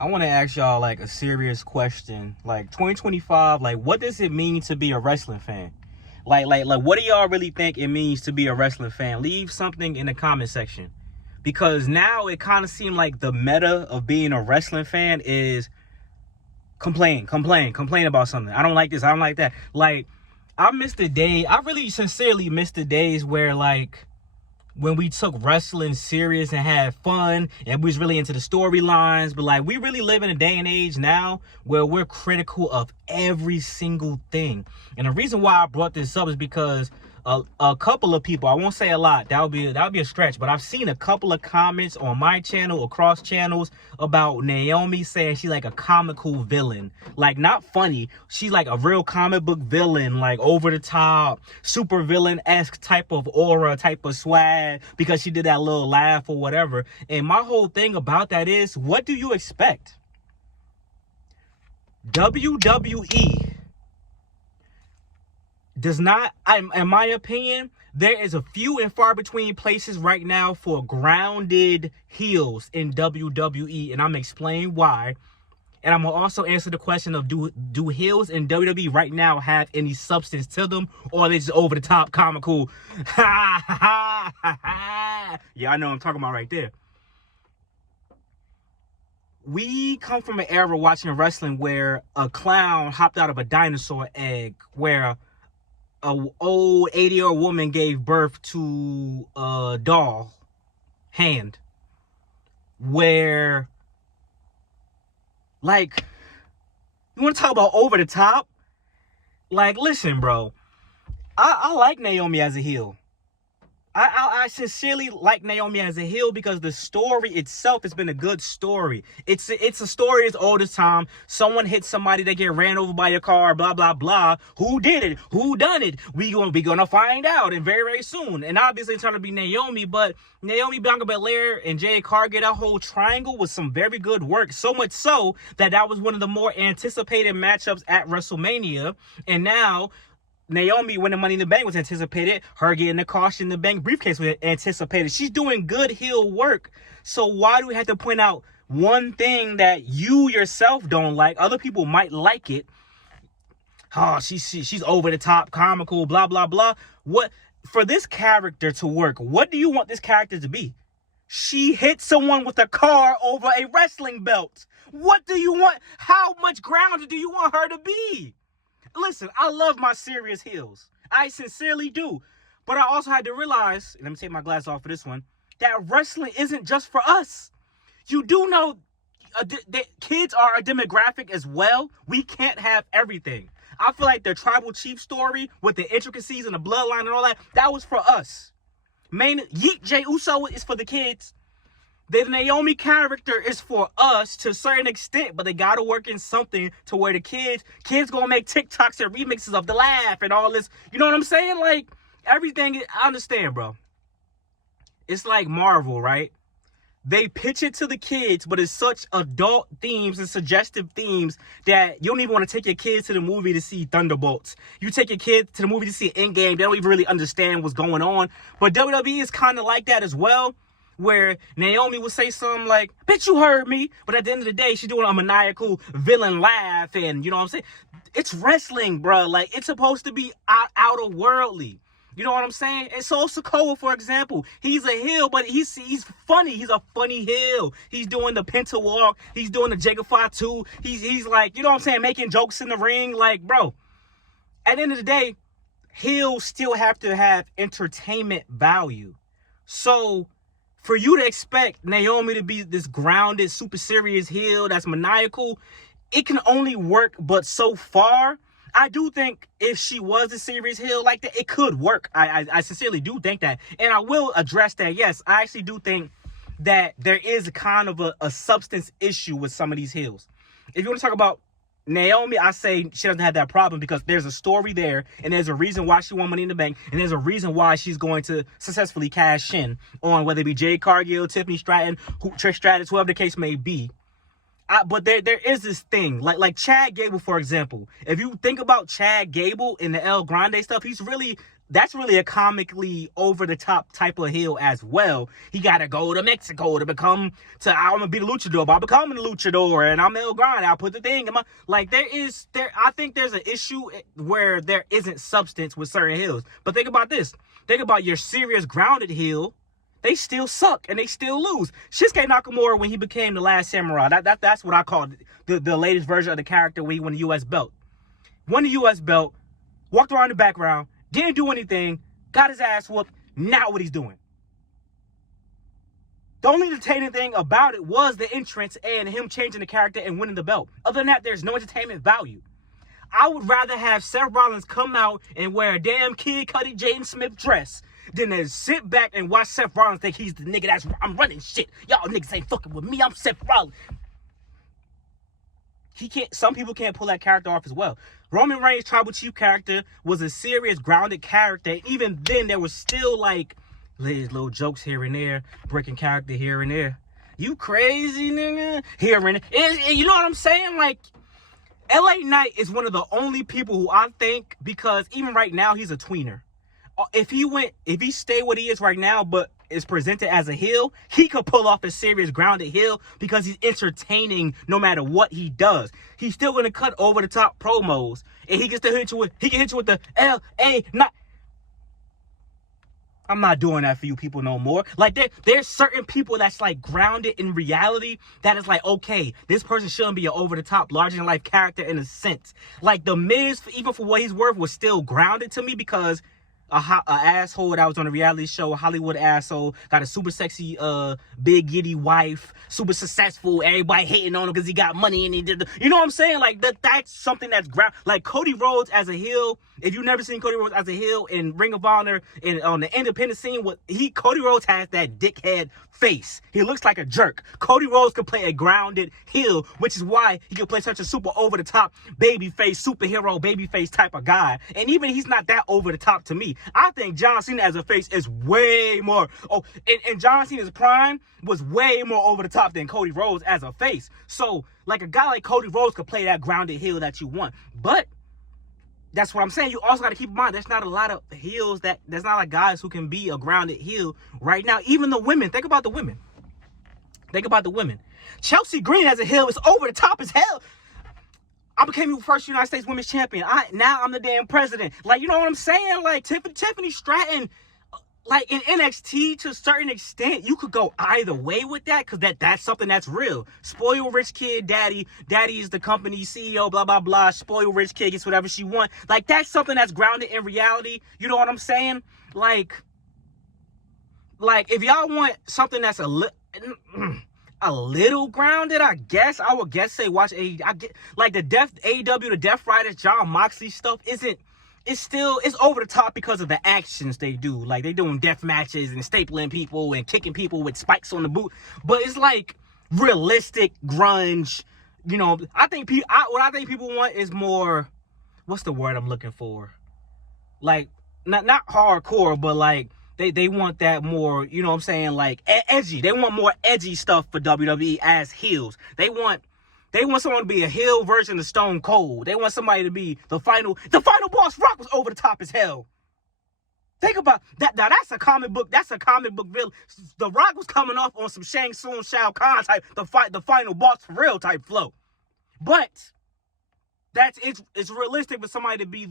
I want to ask y'all like a serious question. Like 2025, like what does it mean to be a wrestling fan? Like what do y'all really think it means to be a wrestling fan? Leave something in the comment section. Because now it kind of seemed like the meta of being a wrestling fan is complain about something. I don't like this, I don't like that. Like, I really sincerely miss the days where like when we took wrestling serious and had fun and we was really into the storylines. But like, we really live in a day and age now where we're critical of every single thing. And the reason why I brought this up is because a couple of people, I won't say a lot, that would be a stretch, but I've seen a couple of comments on my channel, across channels, about Naomi saying she's like a comical villain. Like, not funny, she's like a real comic book villain, like over the top, super villain-esque type of aura, type of swag, because she did that little laugh or whatever. And my whole thing about that is, what do you expect? WWE does not, in my opinion, there is a few and far between places right now for grounded heels in WWE, and I'm gonna explain why. And I'm gonna also answer the question of do heels in WWE right now have any substance to them, or are they just over the top comical? Ha ha ha ha! Yeah, I know what I'm talking about right there. We come from an era watching wrestling where a clown hopped out of a dinosaur egg, where an old 80-year-old woman gave birth to a doll hand, where, like, you want to talk about over the top? Like, listen, bro, I like Naomi as a heel. I sincerely like Naomi as a heel because the story itself has been a good story. It's a story as old as time. Someone hit somebody, they get ran over by a car, blah, blah, blah. Who did it? Who done it? We gonna find out, and very, very soon. And obviously it's trying to be Naomi, but Naomi, Bianca Belair, and Jade Cargill, that whole triangle was some very good work. So much so that was one of the more anticipated matchups at WrestleMania. And now Naomi winning Money in the Bank was anticipated. Her getting the Caution in the Bank briefcase was anticipated. She's doing good heel work. So why do we have to point out one thing that you yourself don't like? Other people might like it. Oh, she's over the top, comical, blah, blah, blah. What, for this character to work, what do you want this character to be? She hit someone with a car over a wrestling belt. What do you want? How much grounded do you want her to be? Listen, I love my serious heels. I sincerely do. But I also had to realize, and let me take my glass off for this one, that wrestling isn't just for us. You do know that kids are a demographic as well. We can't have everything. I feel like the tribal chief story with the intricacies and the bloodline and all that, that was for us. Yeet Jey Uso is for the kids. The Naomi character is for us to a certain extent, but they gotta work in something to where the kids gonna make TikToks and remixes of the laugh and all this. You know what I'm saying? Like, everything, I understand, bro. It's like Marvel, right? They pitch it to the kids, but it's such adult themes and suggestive themes that you don't even want to take your kids to the movie to see Thunderbolts. You take your kids to the movie to see Endgame, they don't even really understand what's going on. But WWE is kind of like that as well, where Naomi would say something like, bitch, you heard me. But at the end of the day, she's doing a maniacal villain laugh. And you know what I'm saying? It's wrestling, bro. Like, it's supposed to be outer worldly. You know what I'm saying? And so Sokoa, for example, he's a heel, but he's funny. He's a funny heel. He's doing the Penta walk. He's doing the Jagafly 2. He's like, you know what I'm saying, making jokes in the ring. Like, bro, at the end of the day, heels still have to have entertainment value. So for you to expect Naomi to be this grounded, super serious heel that's maniacal, it can only work but so far. I do think if she was a serious heel like that, it could work. I sincerely do think that. And I will address that. Yes, I actually do think that there is kind of a substance issue with some of these heels. If you want to talk about Naomi, I say she doesn't have that problem because there's a story there, and there's a reason why she won Money in the Bank, and there's a reason why she's going to successfully cash in on whether it be Jade Cargill, Tiffany Stratton, Trish Stratus, whoever the case may be. But there is this thing, like Chad Gable, for example. If you think about Chad Gable in the El Grande stuff, he's really that's really a comically over the top type of heel as well. He got to go to Mexico to become I'm gonna be the luchador, but I'm becoming the luchador, and I'm El Grande. I'll put the thing in my like. I think there's an issue where there isn't substance with certain heels. But think about this. Think about your serious grounded heel. They still suck and they still lose. Shinsuke Nakamura, when he became the Last Samurai, that's what I call the latest version of the character where he won the U.S. belt. Won the U.S. belt, walked around the background, didn't do anything, got his ass whooped. Now what he's doing. The only entertaining thing about it was the entrance and him changing the character and winning the belt. Other than that, there's no entertainment value. I would rather have Seth Rollins come out and wear a damn Kid Cudi Jaden Smith dress than to sit back and watch Seth Rollins think he's the nigga I'm running shit. Y'all niggas ain't fucking with me. I'm Seth Rollins. Some people can't pull that character off as well. Roman Reigns' Tribal Chief character was a serious, grounded character. Even then, there was still like little jokes here and there, breaking character here and there. You crazy nigga? Here and there. You know what I'm saying? Like, LA Knight is one of the only people who I think, because even right now, he's a tweener. If he stayed what he is right now, but is presented as a heel, he could pull off a serious grounded heel because he's entertaining no matter what he does. He's still gonna cut over the top promos, and he can hit you with the LA Knight. I'm not doing that for you people no more. Like, there's certain people that's like grounded in reality that is like, okay, this person shouldn't be an over-the-top, larger-than-life character in a sense. Like, The Miz, even for what he's worth, was still grounded to me because a asshole that was on a reality show, a Hollywood asshole, got a super sexy, big giddy wife, super successful, everybody hating on him because he got money and he did you know what I'm saying? Like, that's something that's like Cody Rhodes as a heel. If you've never seen Cody Rhodes as a heel in Ring of Honor and on the independent scene, Cody Rhodes has that dickhead face. He looks like a jerk. Cody Rhodes could play a grounded heel, which is why he could play such a super over-the-top babyface, superhero babyface type of guy. And even he's not that over-the-top to me. I think John Cena as a face is way more. And John Cena's prime was way more over-the-top than Cody Rhodes as a face. So, like, a guy like Cody Rhodes could play that grounded heel that you want. But that's what I'm saying. You also got to keep in mind, there's not a lot of heels there's not a lot of guys who can be a grounded heel right now. Even the women. Think about the women. Chelsea Green as a heel is over the top as hell. I became the first United States Women's Champion. Now I'm the damn president. Like, you know what I'm saying? Like, Tiffany Stratton, like, in NXT, to a certain extent, you could go either way with that, because that's something that's real. Spoil rich kid, daddy is the company CEO, blah, blah, blah. Spoil rich kid gets whatever she wants. Like, that's something that's grounded in reality. You know what I'm saying? Like, if y'all want something that's a little grounded, I guess, I would say watch AEW. Like, the AEW, the Death Riders, Jon Moxley stuff it's over the top because of the actions they do. Like, they doing death matches and stapling people and kicking people with spikes on the boot. But it's like realistic grunge. You know, what I think people want is more, what's the word I'm looking for? Like, not hardcore, but like, they want that more, you know what I'm saying, like, edgy. They want more edgy stuff for WWE as heels. They want someone to be a heel version of Stone Cold. They want somebody to be the final boss. Rock was over the top as hell. Think about that. Now that's a comic book villain. The Rock was coming off on some Shang Tsung, Shao Kahn type, the final boss for real type flow. But it's realistic for somebody to be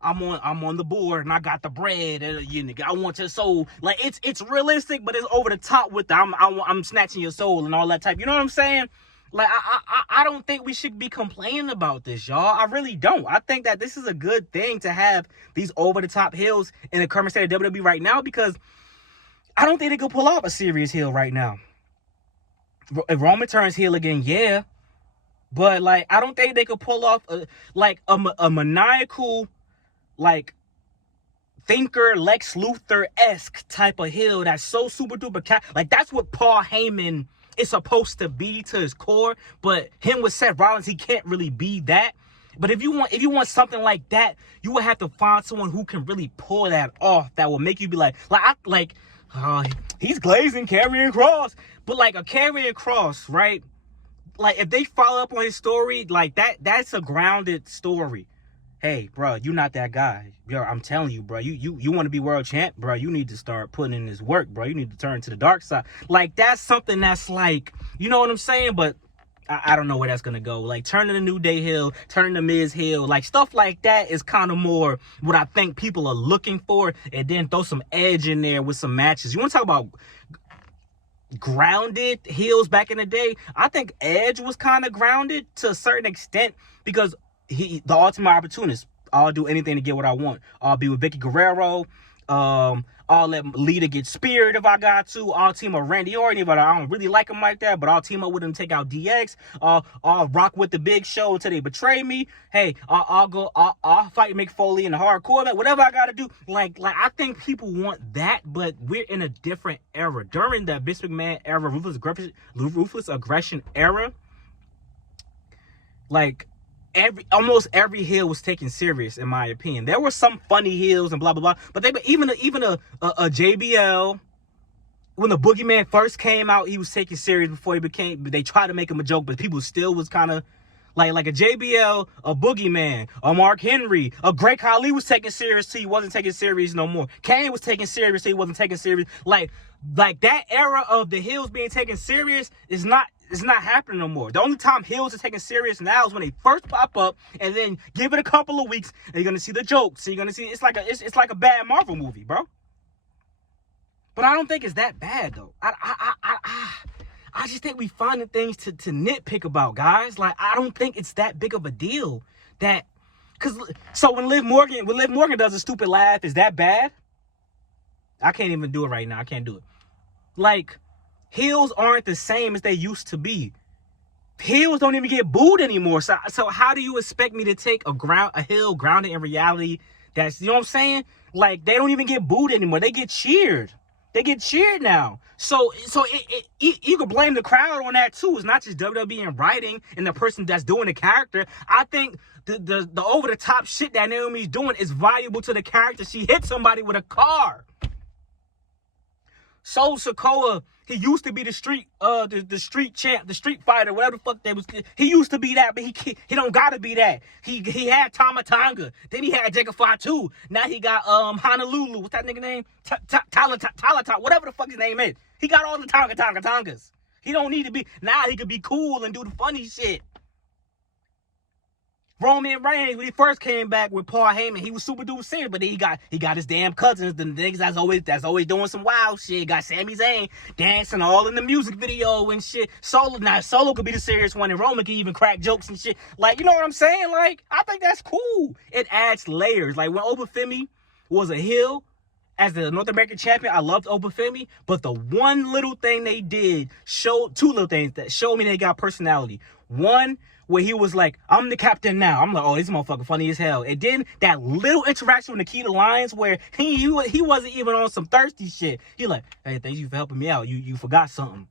I'm on the board and I got the bread and I want your soul. Like, it's realistic, but it's over the top with the I'm snatching your soul and all that type. You know what I'm saying? Like, I don't think we should be complaining about this, y'all. I really don't. I think that this is a good thing to have these over-the-top heels in the current state of WWE right now, because I don't think they could pull off a serious heel right now. If Roman turns heel again, yeah. But, like, I don't think they could pull off, a maniacal, like, thinker, Lex Luthor-esque type of heel that's so super-duper... Like, that's what Paul Heyman is supposed to be to his core, but him with Seth Rollins, he can't really be that. But if you want something like that, you would have to find someone who can really pull that off, that will make you be like he's glazing Karrion Kross. But like a Karrion Kross, right? Like, if they follow up on his story, like that's a grounded story. hey, bro, you not that guy. Yo, I'm telling you, bro, you want to be world champ, bro, you need to start putting in this work, bro. You need to turn to the dark side. Like, that's something that's like, you know what I'm saying? But I don't know where that's gonna go. Like, turning the New Day heel, turning the Miz heel, like stuff like that is kind of more what I think people are looking for, and then throw some edge in there with some matches. You want to talk about grounded heels back in the day? I think Edge was kind of grounded to a certain extent because the ultimate opportunist. I'll do anything to get what I want. I'll be with Vicky Guerrero. I'll let Lita get speared if I got to. I'll team up Randy Orton, but I don't really like him like that. But I'll team up with him, take out DX. I'll rock with the Big Show until they betray me. Hey, I'll fight Mick Foley in the hardcore match. Whatever I gotta do. Like I think people want that, but we're in a different era. During the Vince McMahon era, ruthless aggression era, like, almost every heel was taken serious, in my opinion. There were some funny heels and blah blah blah, but even a JBL, when the Boogeyman first came out, he was taken serious before they tried to make him a joke, but people still was kind of like a JBL, a Boogeyman, a Mark Henry, a Great Khali was taken serious till he wasn't taken serious no more. Kane was taken serious till he wasn't taken serious. Like that era of the heels being taken serious is not. It's not happening no more. The only time heels are taken serious now is when they first pop up, and then give it a couple of weeks, and you're gonna see the jokes. So you're gonna see it's like a bad Marvel movie, bro. But I don't think it's that bad though. I just think we finding things to nitpick about, guys. Like, I don't think it's that big of a deal. So when Liv Morgan does a stupid laugh, is that bad? I can't even do it right now. I can't do it. Like, heels aren't the same as they used to be. Heels don't even get booed anymore. So how do you expect me to take a heel grounded in reality? That's, you know what I'm saying? Like, they don't even get booed anymore. They get cheered. They get cheered now. So you can blame the crowd on that too. It's not just WWE and writing and the person that's doing the character. I think the over the top shit that Naomi's doing is valuable to the character. She hit somebody with a car. Sol Sikoa, he used to be the street champ, the street fighter, whatever the fuck they was. He used to be that, but he don't gotta be that. He had Tama Tonga, then he had Jacob Fatu. Now he got Honolulu. What's that nigga name? Talata, whatever the fuck his name is. He got all the Tongas. He don't need to be. Now he could be cool and do the funny shit. Roman Reigns, when he first came back with Paul Heyman, he was super duper serious, but then he got his damn cousins, the niggas that's always doing some wild shit. Got Sami Zayn dancing all in the music video and shit. Solo could be the serious one, and Roman could even crack jokes and shit. Like, you know what I'm saying? Like, I think that's cool. It adds layers. Like, when Obafemi was a heel as the North American champion, I loved Obafemi, but the one little thing they did two little things that showed me they got personality. One, where he was like, I'm the captain now. I'm like, oh, this motherfucker funny as hell. And then that little interaction with Nikita Lyons where he wasn't even on some thirsty shit. He like, hey, thank you for helping me out. You forgot something.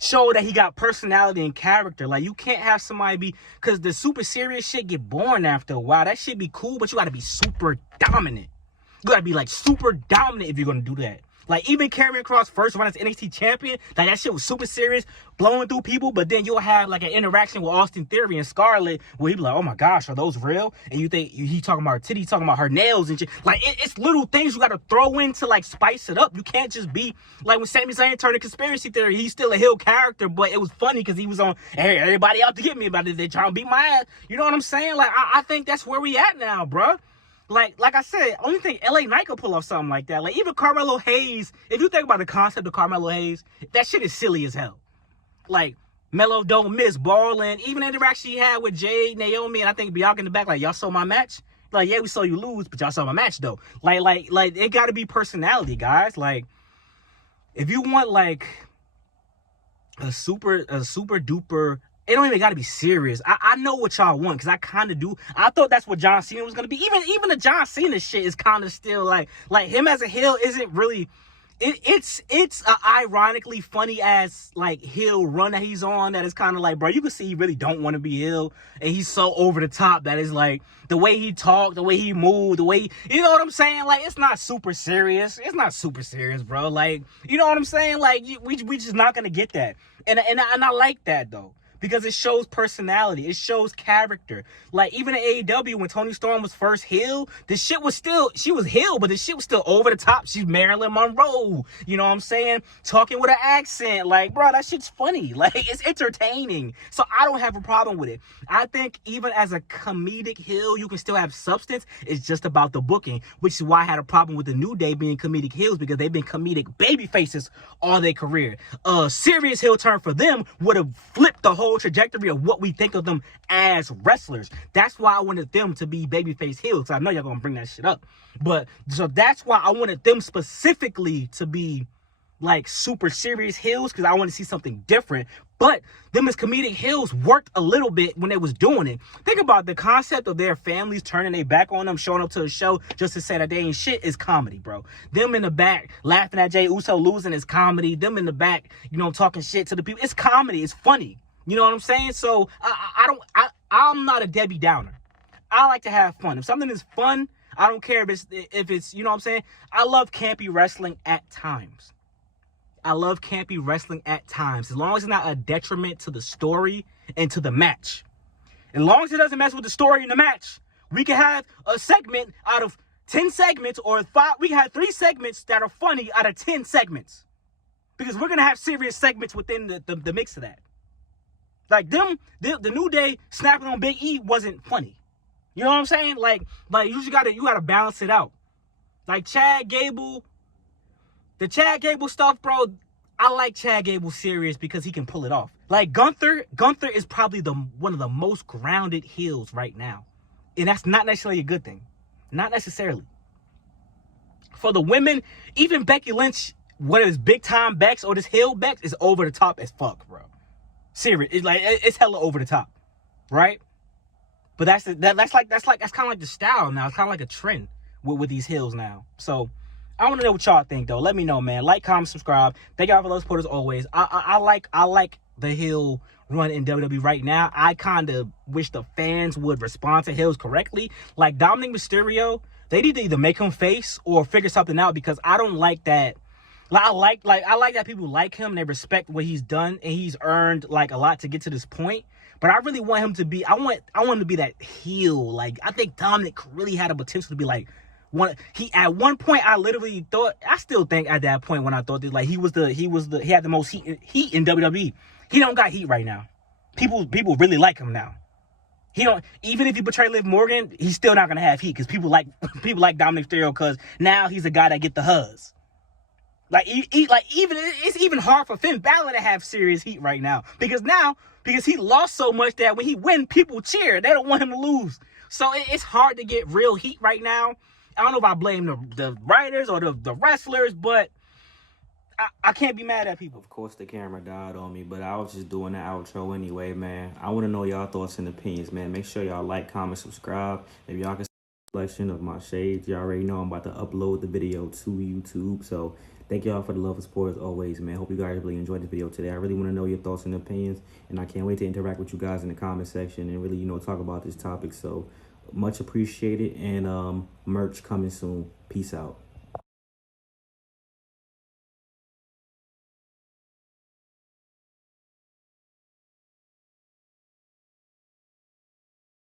Show that he got personality and character. Like, you can't have somebody be, because the super serious shit get boring after a while. That shit be cool, but you gotta be super dominant. You gotta be like super dominant if you're gonna do that. Like, even Karrion Kross first run as NXT champion, like, that shit was super serious, blowing through people, but then you'll have, like, an interaction with Austin Theory and Scarlett, where he be like, oh my gosh, are those real? And you think he talking about her titty, talking about her nails and shit. Like, it's little things you gotta throw in to, like, spice it up. You can't just be, like, when Sami Zayn turned to conspiracy theory, he's still a heel character, but it was funny because he was on, hey, everybody out to get me about it, they trying to beat my ass. You know what I'm saying? Like, I think that's where we at now, bruh. Like I said, only thing LA Knight could pull off something like that. Like, even Carmelo Hayes, if you think about the concept of Carmelo Hayes, that shit is silly as hell. Like, Melo don't miss balling. Even the interaction he had with Jade, Naomi, and I think Bianca in the back, like, y'all saw my match? Like, yeah, we saw you lose, but y'all saw my match, though. Like, it gotta be personality, guys. Like, if you want, like, a super duper, it don't even got to be serious. I know what y'all want, because I kind of do. I thought that's what John Cena was going to be. Even the John Cena shit is kind of still like him as a heel isn't really, it's ironically funny as, like, heel run that he's on, that is kind of like, bro, you can see he really don't want to be heel, and he's so over the top that is like, the way he talked, the way he moved, the way, you know what I'm saying? Like, it's not super serious. It's not super serious, bro. Like, you know what I'm saying? Like, we just not going to get that. And I like that, though. because it shows personality. It shows character. Like, even at AEW, when Toni Storm was first heel, the shit was still, she was heel, but the shit was still over the top. She's Marilyn Monroe. You know what I'm saying? Talking with an accent. Like, bro, that shit's funny. Like, it's entertaining. So I don't have a problem with it. I think even as a comedic heel, you can still have substance. It's just about the booking, which is why I had a problem with the New Day being comedic heels, because they've been comedic baby faces all their career. A serious heel turn for them would have flipped the whole trajectory of what we think of them as wrestlers. That's why I wanted them to be babyface heels. I know y'all gonna bring that shit up, but so that's why I wanted them specifically to be like super serious heels, because I want to see something different. But them as comedic heels worked a little bit when they was doing it. Think about the concept of their families turning their back on them, showing up to a show just to say that they ain't shit is comedy, bro. Them in the back laughing at Jey Uso losing is comedy. Them in the back, you know, talking shit to the people. It's comedy. It's funny. You know what I'm saying? So I'm not a Debbie Downer. I like to have fun. If something is fun, I don't care if it's, you know what I'm saying? I love campy wrestling at times. I love campy wrestling at times, as long as it's not a detriment to the story and to the match. As long as it doesn't mess with the story and the match, we can have a segment out of 10 segments, or 5. We can have 3 segments that are funny out of 10 segments, because we're gonna have serious segments within the mix of that. Like the New Day snapping on Big E wasn't funny. You know what I'm saying? Like you gotta balance it out. Like Chad Gable. The Chad Gable stuff, bro, I like Chad Gable serious because he can pull it off. Like Gunther is probably one of the most grounded heels right now. And that's not necessarily a good thing. Not necessarily. For the women, even Becky Lynch, whether it's big time Bex or this heel Bex, is over the top as fuck, bro. Serious. It's hella over the top. Right? But that's kind of like the style now. It's kind of like a trend with these heels now. So I want to know what y'all think, though. Let me know, man. Like, comment, subscribe. Thank y'all for those supporters always. I like the heel run in WWE right now. I kind of wish the fans would respond to heels correctly. Like Dominic Mysterio, they need to either make him face or figure something out, because I don't like that. I like that people like him, they respect what he's done, and he's earned like a lot to get to this point. But I really want him to be. I want him to be that heel. Like, I think Dominic really had a potential to be like. At one point I literally thought, I still think at that point when I thought that, like, he had the most heat in WWE. He don't got heat right now. People really like him now. He don't, even if he betray Liv Morgan, he's still not gonna have heat, because people like Dominic Mysterio, because now he's a guy that get the huzz. It's even hard for Finn Balor to have serious heat right now, because he lost so much that when he win, people cheer. They don't want him to lose. So it's hard to get real heat right now. I don't know if I blame the writers or the wrestlers, but I can't be mad at people. Of course, the camera died on me, but I was just doing the outro anyway, man. I want to know y'all thoughts and opinions, man. Make sure y'all like, comment, subscribe. If y'all can see a selection of my shades, y'all already know I'm about to upload the video to YouTube. So thank y'all for the love and support as always, man. Hope you guys really enjoyed the video today. I really want to know your thoughts and opinions, and I can't wait to interact with you guys in the comment section and really, talk about this topic. So much appreciated, and merch coming soon. Peace out.